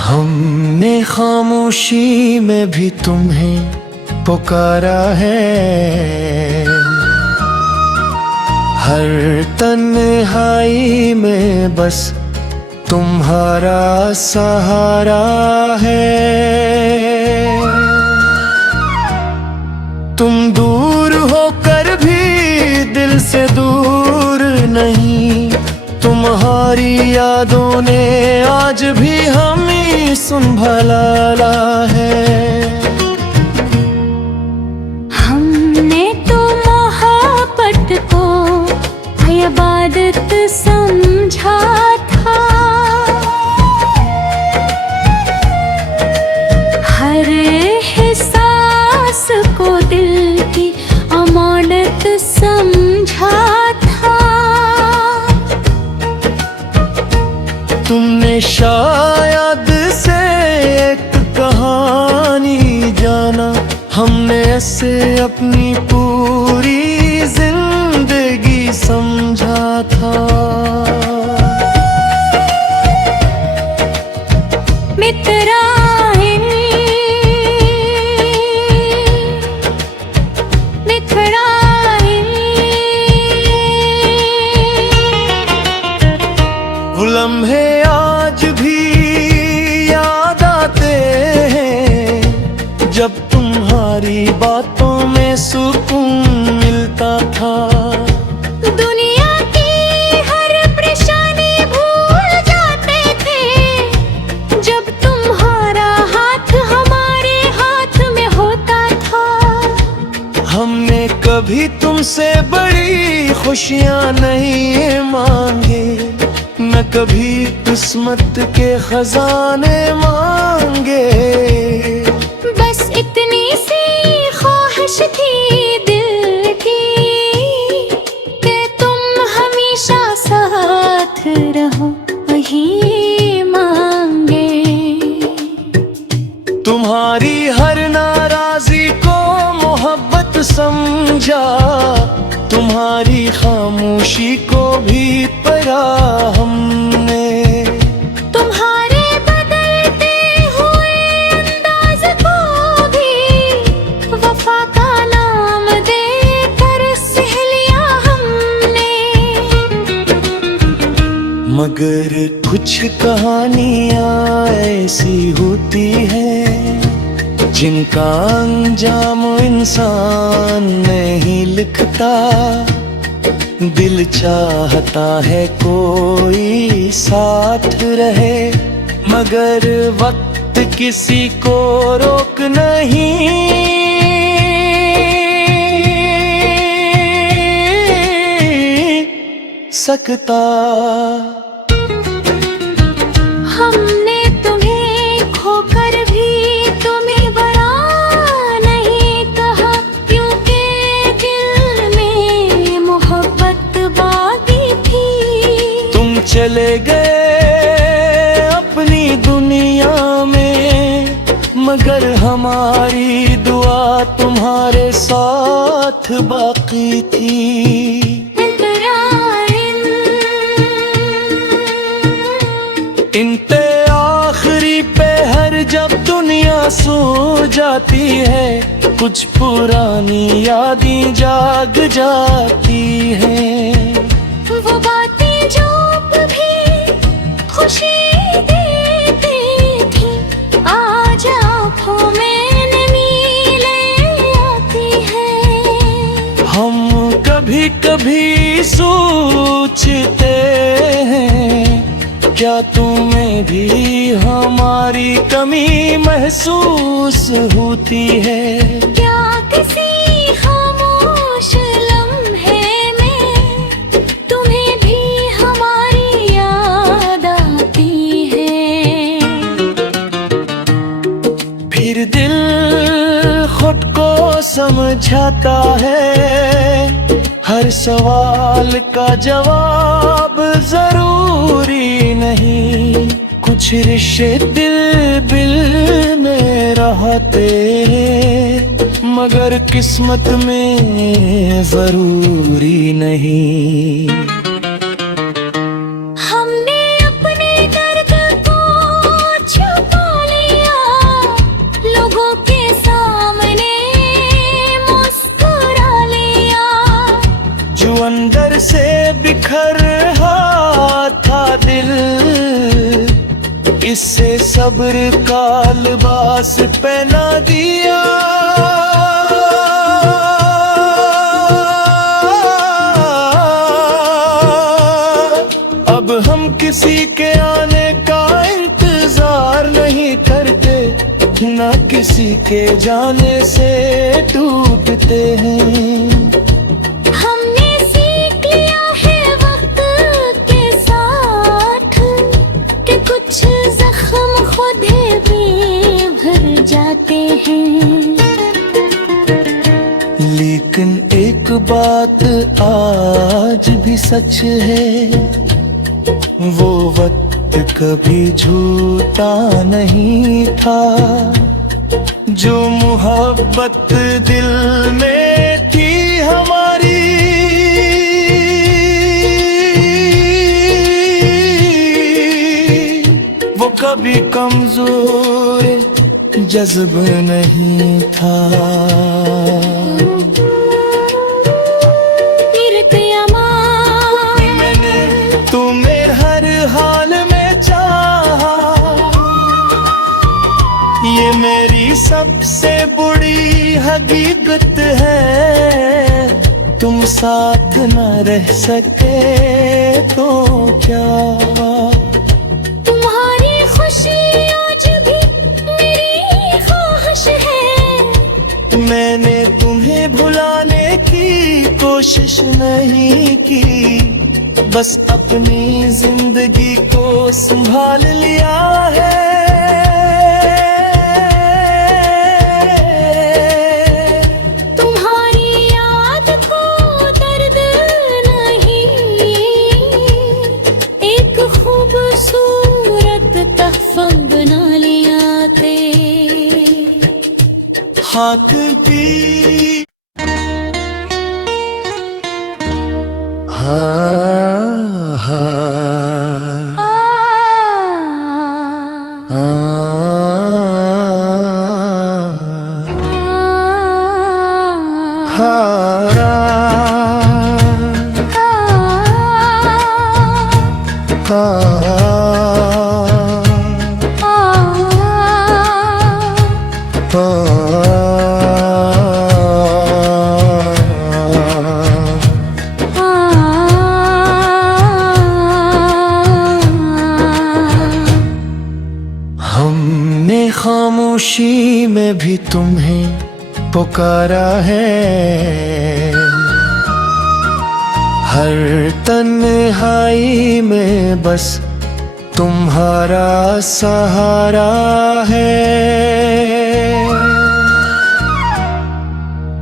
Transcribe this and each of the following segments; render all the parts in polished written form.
हमने खामोशी में भी तुम्हें पुकारा है, हर तन्हाई में बस तुम्हारा सहारा है। तुम दूर होकर भी दिल से दूर नहीं, तुम्हारी यादों ने आज भी हमें संभाला है। हमने तो मोहब्बत को इबादत समझा था, हर एहसास को दिल की अमानत समझा था। तुमने शायद से एक कहानी जाना, हमने ऐसे अपनी पूरी जिंदगी समझा था। वो लम्हे आज भी याद आते हैं, जब तुम्हारी बातों में सुकून मिलता था। दुनिया की हर परेशानी भूल जाते थे, जब तुम्हारा हाथ हमारे हाथ में होता था। हमने कभी तुमसे बड़ी खुशियाँ नहीं मांगे, न कभी किस्मत के खजाने मांगे। बस इतनी सी ख्वाहिश थी दिल की कि तुम हमेशा साथ रहो, वही मांगे। तुम्हारी हर नाराजी को मोहब्बत समझा, तुम्हारी खामोशी को भी परा हमने। तुम्हारे बदलते हुए अंदाज को भी वफा का नाम देकर सह लिया हमने। मगर कुछ कहानियाँ ऐसी होती हैं, जिनका अंजाम इंसान नहीं लिखता। दिल चाहता है कोई साथ रहे, मगर वक्त किसी को रोक नहीं सकता। हमने तुम्हें खोकर भी तुम्हें बड़ा नहीं कहा, क्योंकि दिल में मोहब्बत बाकी थी। तुम चले गए अपनी दुनिया में, मगर हमारी दुआ तुम्हारे साथ बाकी थी। इंते आखिरी पहर जब दुनिया सो जाती है, कुछ पुरानी यादें जाग जाती हैं। वो बातें जो भी खुशी देती थी, आज आँखों में नमी ले आती है। हम कभी कभी सोचते हैं, क्या तुम्हें भी हमारी कमी महसूस होती है? क्या किसी खामोश लम्हे में समझाता है, हर सवाल का जवाब जरूरी नहीं। कुछ रिश्ते दिल बिल में रहते हैं, मगर किस्मत में जरूरी नहीं। हमने अपने दर्द को छुपा लिया, लोगों के सामने मुस्कुरा लिया। जो अंदर से बिखर रहा था दिल, इससे सब्र का लिबास पहना दिया। अब हम किसी के आने का इंतजार नहीं करते, ना किसी के जाने से टूटते हैं। हमने सीख लिया है वक्त के साथ कि कुछ जख्म खुद भी भर जाते हैं। लेकिन एक बात आज भी सच है, वो वक्त कभी झूठा नहीं था। जो मोहब्बत दिल में थी हमारी, वो कभी कमजोर जज्ब नहीं था। मैंने तुम्हें हर हाल में चाहा, ये मेरी सबसे बड़ी हकीकत है। तुम साथ न रह सके तो क्या, तुम्हारी खुशी आज भी मेरी ख्वाहिश है। मैंने तुम्हें भुलाने की कोशिश नहीं की, बस अपनी जिंदगी को संभाल लिया है। तुम्हारी याद को दर्द नहीं, एक खूबसूरत तहफा बना लिया थे। हाथ पी हमने खामोशी में भी तुम्हें पुकारा है, हर तन्हाई में बस तुम्हारा सहारा है।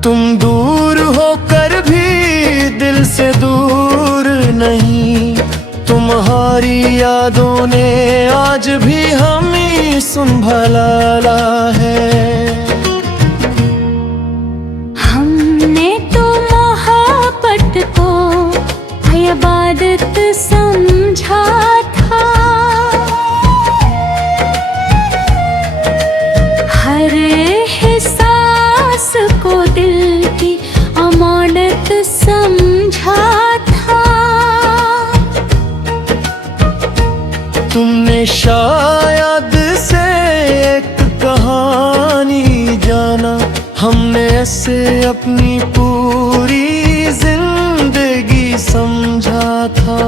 तुम दूर होकर भी दिल से दूर नहीं, तुम्हारी यादों ने आज भी हमें संभाला है। हमने तो मोहब्बत को इबादत समझा था, हर एहसास को दिल की अमानत समझा था। तुमने शायद से एक कहानी जाना, हमने ऐसे अपनी पूरी जिंदगी समझा था।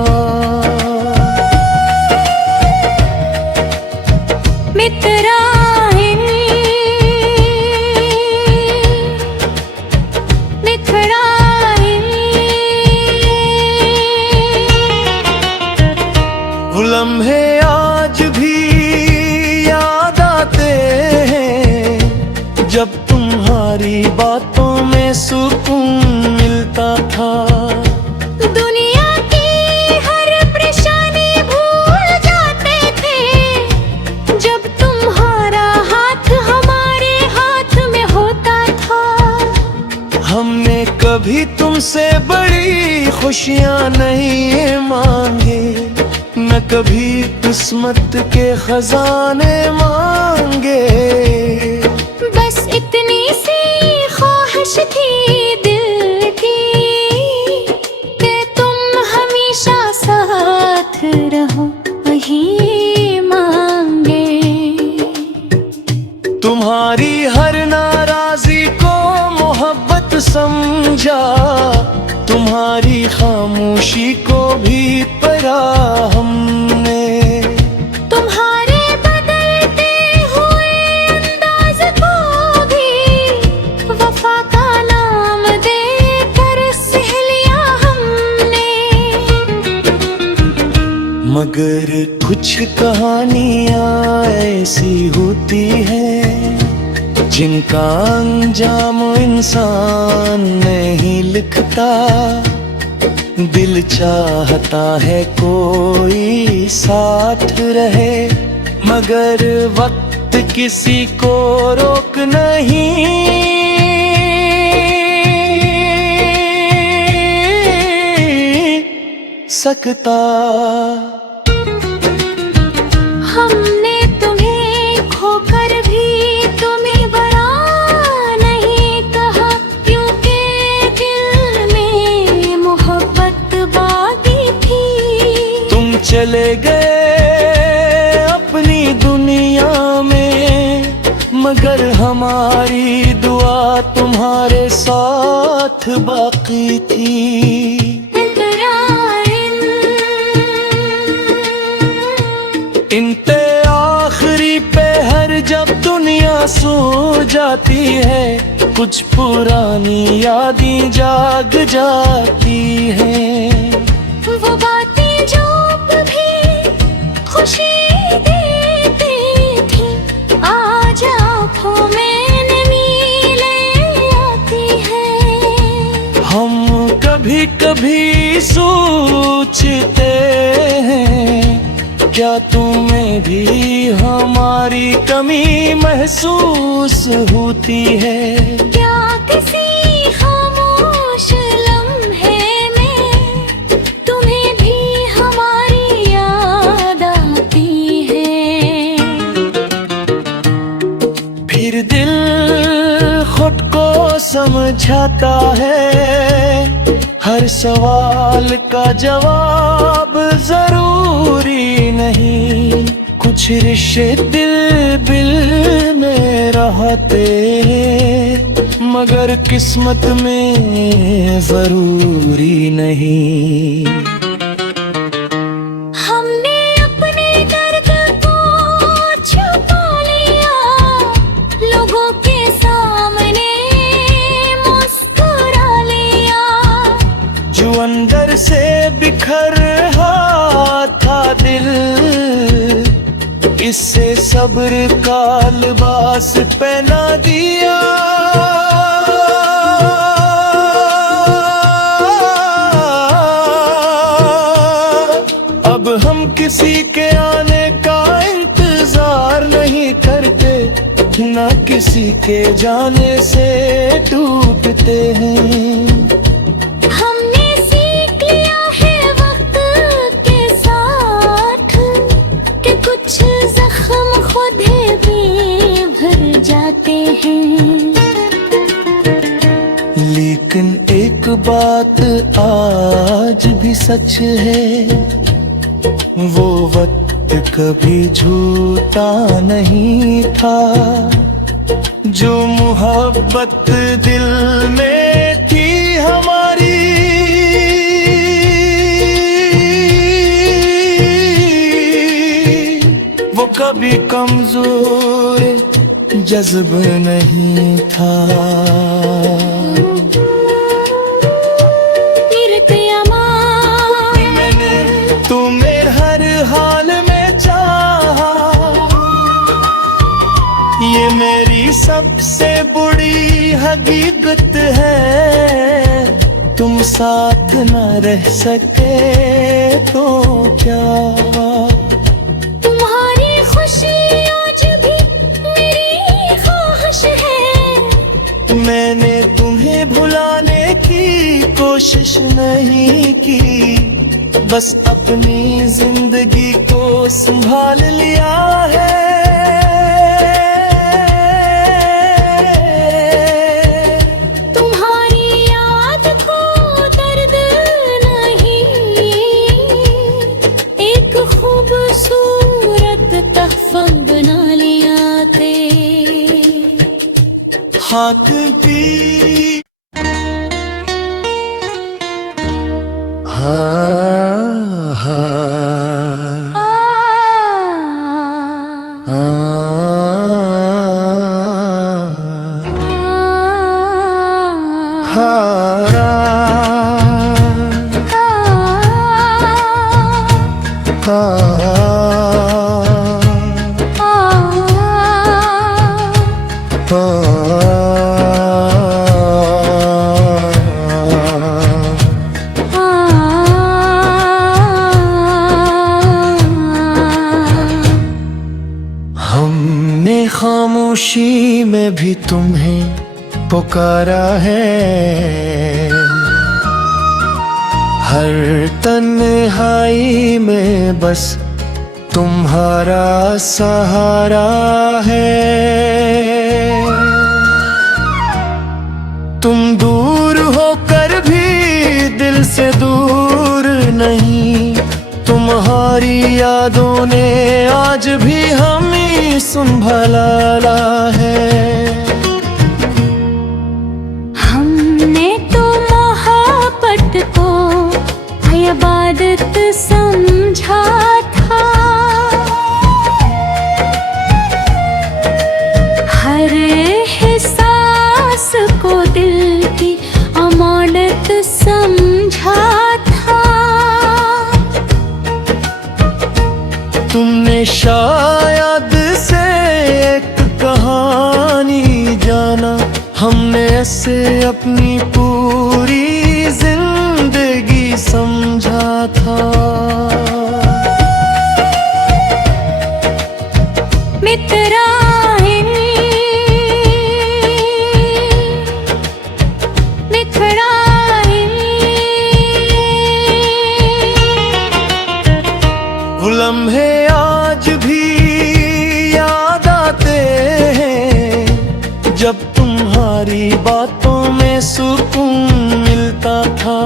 मित्राए बिखराए, वो लम्हे आज भी याद आते हैं, जब तुम्हारी बातों में सुकून मिलता था। दुनिया की हर परेशानी भूल जाते थे जब तुम्हारा हाथ हमारे हाथ में होता था। हमने कभी तुमसे बड़ी खुशियाँ नहीं मांगे, न कभी किस्मत के खजाने मांगे। बस इतनी सी ख्वाहिश थी दिल की कि तुम हमेशा साथ रहो, वही मांगे। तुम्हारी हर नाराजी को मोहब्बत समझा, तुम्हारी खामोशी को भी पढ़ा हमने। तुम्हारे बदलते हुए अंदाज को भी वफा का नाम देकर सह लिया हमने। मगर कुछ कहानियाँ ऐसी होती हैं जिनका अंजाम इंसान नहीं लिखता। दिल चाहता है कोई साथ रहे, मगर वक्त किसी को रोक नहीं सकता। हमने तुम्हें खोकर भी तुम्हें बड़ा नहीं कहा, क्योंकि दिल में मोहब्बत बाकी थी। तुम चले गए अपनी दुनिया में, मगर हमारी दुआ तुम्हारे साथ बाकी थी। इंते आखिरी पे हर जब दुनिया सो जाती है, कुछ पुरानी यादें जाग जाती हैं। वो बातें जो भी खुशी देती थी, आज आँखों में नमी ले आती है। हम कभी कभी सोचते हैं, क्या तुम्हें भी हमारी कमी महसूस होती है? क्या किसी खामोश लम्हे में तुम्हें भी हमारी याद आती है? फिर दिल खुद को समझाता है, हर सवाल का जवाब जरूरी नहीं। कुछ रिश्ते दिल में रहते हैं, मगर किस्मत में जरूरी नहीं। हमने अपने दर्द को छुपा लिया, लोगों के सामने मुस्कुरा लिया। जो अंदर से बिखर रहा था दिल, इससे सब्र का लिबास पहना दिया। अब हम किसी के आने का इंतजार नहीं करते, ना किसी के जाने से टूटते हैं। हमने सीख लिया है वक्त के साथ कि कुछ जख्म खुद भी भर जाते हैं। लेकिन एक बात आज भी सच है, वो वक्त कभी झूठा नहीं था। जो मोहब्बत दिल में थी हमारी, वो कभी कमजोर जज्ब नहीं था। मैंने तुम्हें हर हाल में चाहा, ये मेरी सबसे बड़ी हकीकत हकीकत है, तुम साथ न रह सके तो क्या। तुम्हारी खुशी आज भी मेरी ख्वाहिश है। मैंने तुम्हें भुलाने की कोशिश नहीं की, बस अपनी जिंदगी को संभाल लिया है। तुम्हारी याद को दर्द नहीं, एक खूबसूरत तहफा बना लिया थे। हाथ पी हमने खामोशी में भी तुम्हें पुकारा है, हर तन्हाई में बस तुम्हारा सहारा है। तुम दूर होकर भी दिल से दूर नहीं, तुम्हारी यादों ने आज भी हमें संभाला है। हमने तो मोहब्बत को इबादत समझा था, हर एहसास को दिल की अमानत समझा था। तुमने शायद से एक कहानी जाना, हमने ऐसे अपनी पूरी जिंदगी समझा था। मितराइनी वो लम्हे आज भी याद आते हैं, जब तुम्हारी बातों में सुकून मिलता था।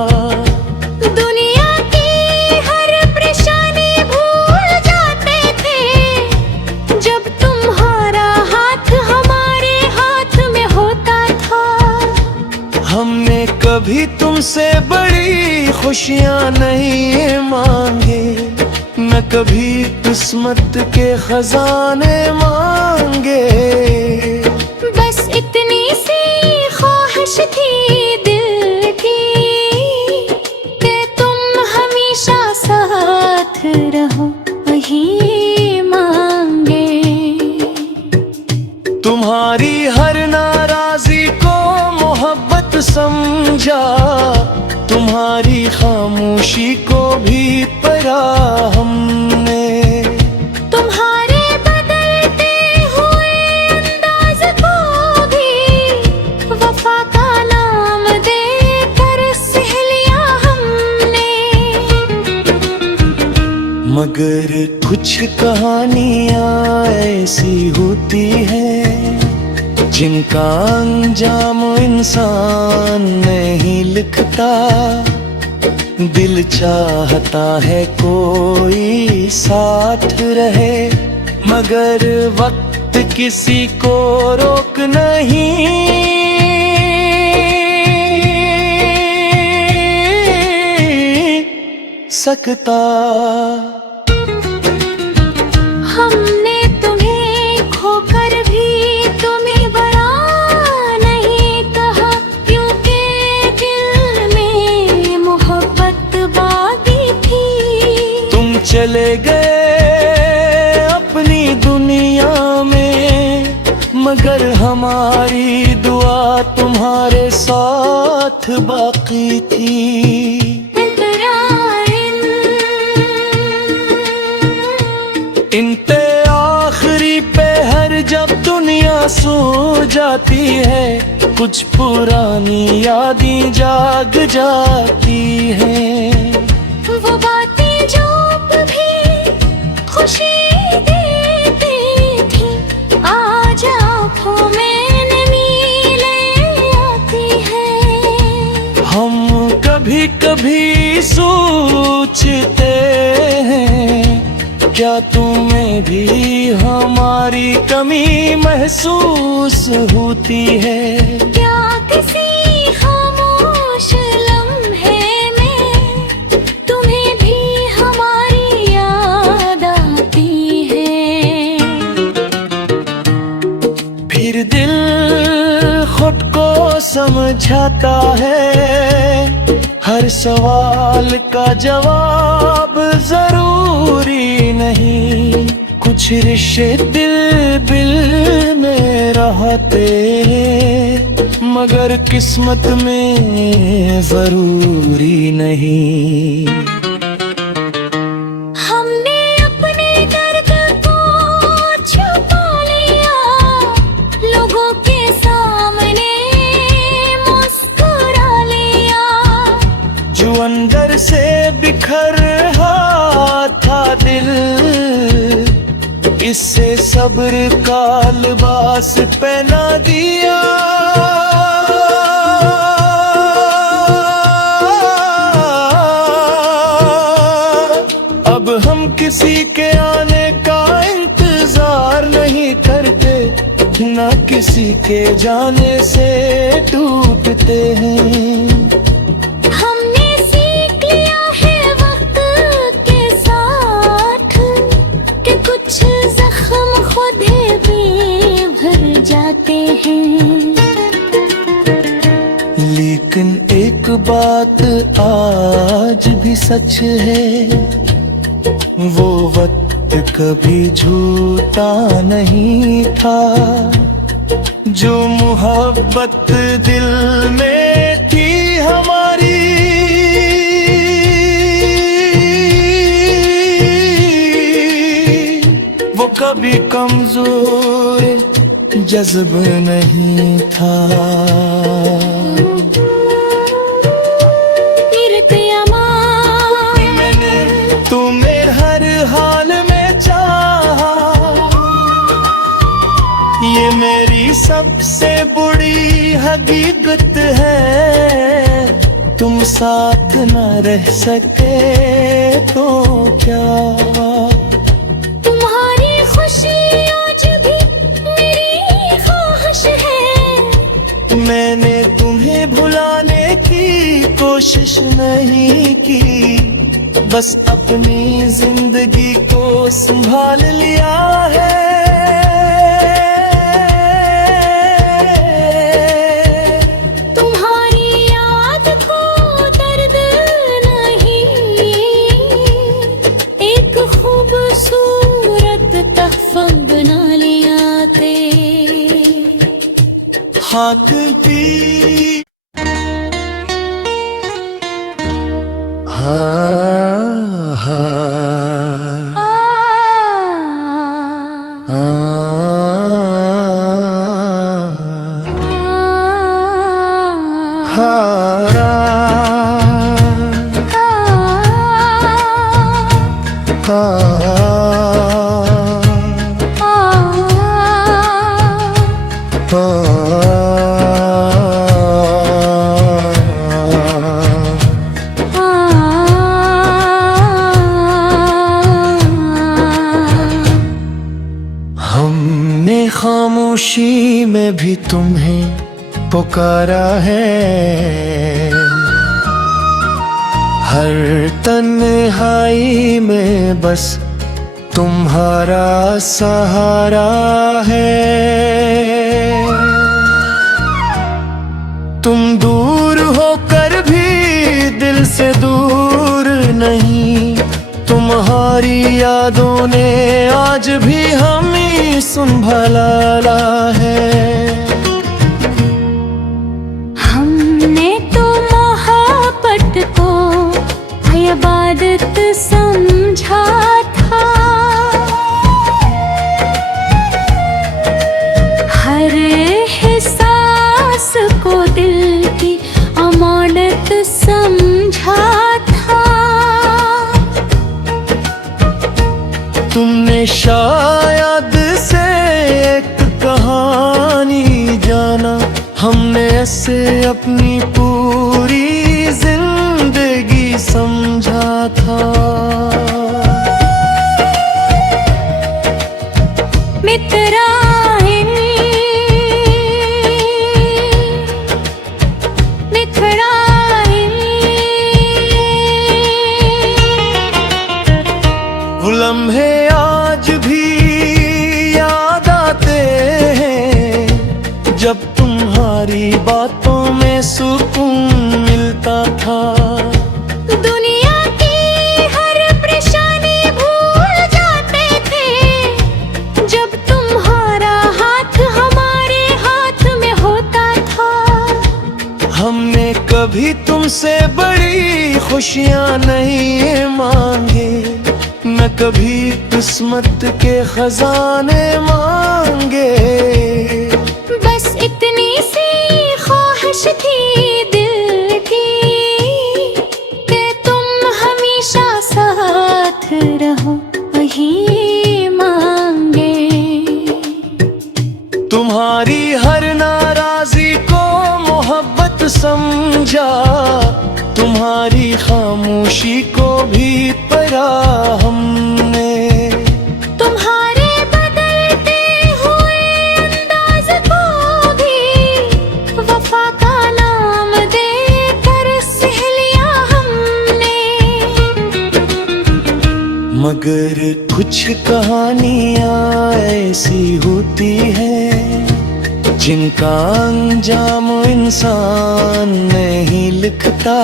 दुनिया की हर परेशानी भूल जाते थे, जब तुम्हारा हाथ हमारे हाथ में होता था। हमने कभी तुमसे बड़ी खुशियां नहीं मांगे, न कभी किस्मत के खजाने मांगे। बस इतनी सी ख्वाहिश थी दिल की कि तुम हमेशा साथ रहो, वही मांगे। तुम्हारी हर नाराजी को मोहब्बत समझा, तुम्हारी खामोशी को भी परा हमने। तुम्हारे बदलते हुए अंदाज को भी वफा का नाम देकर सह लिया हमने। मगर कुछ कहानियां ऐसी होती हैं, जिनका अंजाम इंसान नहीं लिखता। दिल चाहता है कोई साथ रहे, मगर वक्त किसी को रोक नहीं सकता। हमने तुम्हें खोकर भी तुम्हें बड़ा नहीं कहा, क्योंकि दिल में मोहब्बत बाकी थी। तुम चले गए अपनी दुनिया में, मगर मगर हमारी दुआ तुम्हारे साथ बाकी थी। इंते आखिरी पहर जब दुनिया सो जाती है, कुछ पुरानी यादें जाग जाती हैं। वो बातें जो भी खुशी देती थी, आज आँखों में नमी ले आती है। हम कभी कभी सोचते हैं, क्या तुम्हें भी हमारी कमी महसूस होती है? क्या किसी खामोश लम्हे में तुम्हें भी हमारी याद आती है? फिर दिल खुद को समझाता है, हर सवाल का जवाब जरूरी नहीं। कुछ रिश्ते दिल में रहते हैं, मगर किस्मत में जरूरी नहीं। हमने अपने दर्द को छुपा लिया, लोगों के सामने मुस्कुरा लिया। जो अंदर से बिखर रहा था दिल, इससे सब्र का लिबास पहना दिया। अब हम किसी के आने का इंतजार नहीं करते, ना किसी के जाने से टूटते हैं। हमने सीख लिया है वक्त के साथ कि कुछ जख्म खुद भी भर जाते हैं। लेकिन एक बात आज भी सच है, वो वक्त कभी झूठा नहीं था। जो मोहब्बत दिल में थी हमारी, वो कभी कमजोर जज्ब नहीं था। मैंने तुम्हें हर हाल में चाहा, ये मेरी सबसे बड़ी हकीकत है। तुम साथ न रह सके तो क्या, तुम्हारी खुशी आज भी मेरी ख्वाहिश है। मैंने तुम्हें भुलाने की कोशिश नहीं की, बस अपनी जिंदगी को संभाल लिया है। तुम्हारी याद को दर्द नहीं, एक खूबसूरत तहफ़ा बना लिया थे। हाथ पी हमने खामोशी में भी तुम्हें पुकारा है, हर तन्हाई में बस तुम्हारा सहारा है। तुम दूर होकर भी दिल से दूर नहीं, तुम्हारी यादों ने आज भी हमें संभाला है। समझा था। तुमने शायद से एक कहानी जाना, हमने ऐसे अपनी पूरी जिंदगी समझा था। मित्राइन बिखराइन, वो लम्हे आज भी याद आते हैं, जब तुम्हारी बातों में सुकून मिलता था। दुनिया की हर परेशानी भूल जाते थे, जब तुम्हारा हाथ हमारे हाथ में होता था। हमने कभी तुमसे बड़ी खुशियां नहीं मांगे, न कभी किस्मत के खजाने मांगे। बस इतनी सी ख्वाहिश थी दिल की, कि तुम हमेशा साथ रहो, वही मांगे। तुम्हारी हर नाराजी को मोहब्बत समझा, तुम्हारी खामोशी को भी परा हमने। तुम्हारे बदलते हुए अंदाज को भी वफा का नाम देकर सह लिया हमने। मगर कुछ कहानियां ऐसी होती हैं, जिनका अंजाम इंसान नहीं लिखता।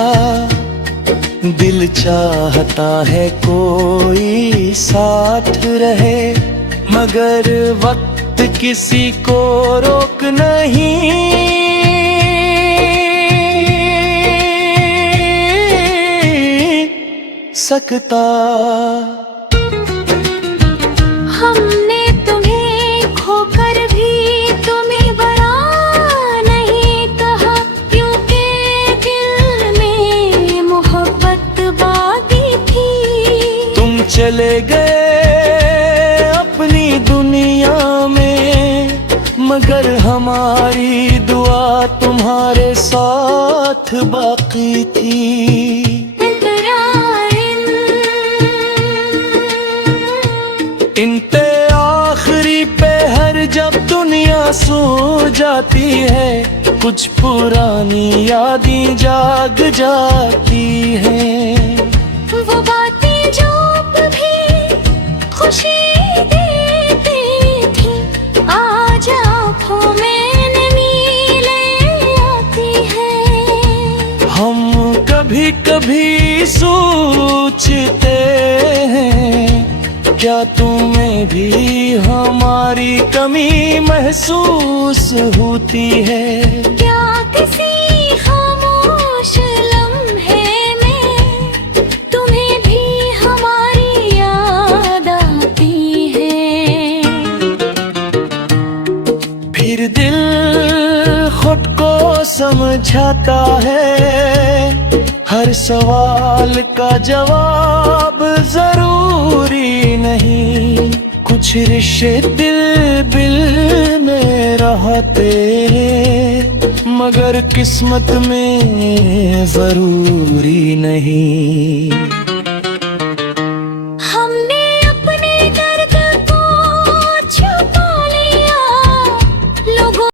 दिल चाहता है कोई साथ रहे, मगर वक्त किसी को रोक नहीं सकता। हमने तुम्हें खोकर भी तुम्हें बड़ा नहीं कहा, क्योंकि दिल में मोहब्बत बाकी थी। तुम चले गए अपनी दुनिया में, मगर हमारी दुआ तुम्हारे साथ बाकी थी। इंते आखिरी पहर जब दुनिया सो जाती है, कुछ पुरानी यादें जाग जाती हैं। वो बातें जो भी खुशी देती थी, आज आँखों में नमी ले आती है। हम कभी कभी सोचते हैं, क्या तुम्हें भी हमारी कमी महसूस होती है? क्या किसी खामोश लम्हे में तुम्हें भी हमारी याद आती है? फिर दिल खुद को समझाता है, हर सवाल का जवाब जरूरी नहीं। कुछ रिश्ते दिल बिल में रहते हैं, मगर किस्मत में जरूरी नहीं।